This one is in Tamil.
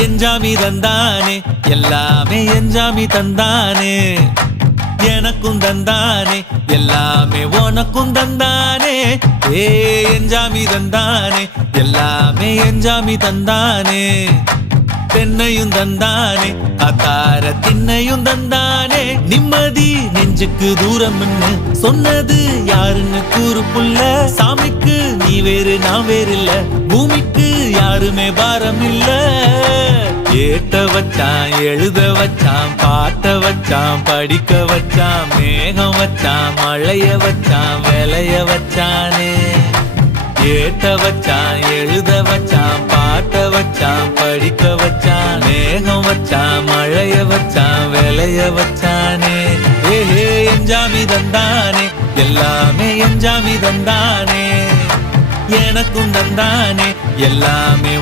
எஞ்சாமி தந்தானே எல்லாமே எஞ்சாமி தந்தானே எனக்கும் தந்தானே எல்லாமே உனக்கும் தந்தானே ஏ எஞ்சாமி தந்தானே எல்லாமே எஞ்சாமி தந்தானே தென்னையும் தந்தானே அத்தார திண்ணையும் தந்தானே நிம்மதி நெஞ்சுக்கு தூரம்னு சொன்னது யாருன்னு கூறு புள்ள சாமிக்கு நீ வேறு நான் வேறு இல்ல பூமிக்கு யாருமே பாரம் இல்ல ஏட்ட வச்சான் எழுத வச்சான் பாட்ட வச்சான் படிக்க வச்சான் மேகம் வச்சான் மழைய வச்சான் விளைய வச்சானே ஏட்ட வச்சான் எழுத வச்சான் பாட்ட வச்சான் படிக்க வச்சான் மேகம் வச்சான் மழைய வச்சான் விளைய வச்சானே ஏஹே எஞ்சாமி தந்தானே எல்லாமே எஞ்சாமி தந்தானே எனக்கும் தந்தானே எல்லாமே